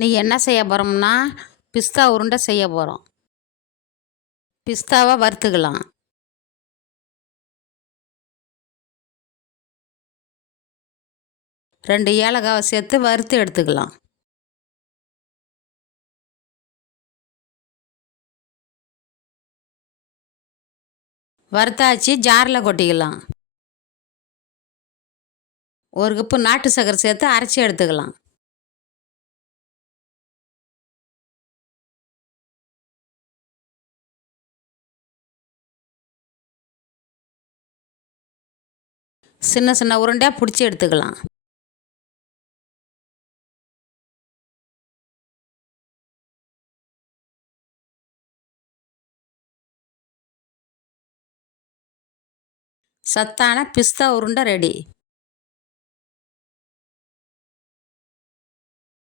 நீ என்ன செய்ய போகிறோம்னா பிஸ்தா உருண்டை செய்ய போகிறோம். பிஸ்தாவை வறுத்துக்கலாம். ரெண்டு ஏலக்காவை சேர்த்து வறுத்து எடுத்துக்கலாம். வறுத்தாச்சு ஜாரில் கொட்டிக்கலாம். ஒரு கப்பு நாட்டு சர்க்கரை சேர்த்து அரைச்சி எடுத்துக்கலாம். சின்ன சின்ன உருண்டையாக பிடிச்சி எடுத்துக்கலாம். சத்தான பிஸ்தா உருண்டை ரெடி.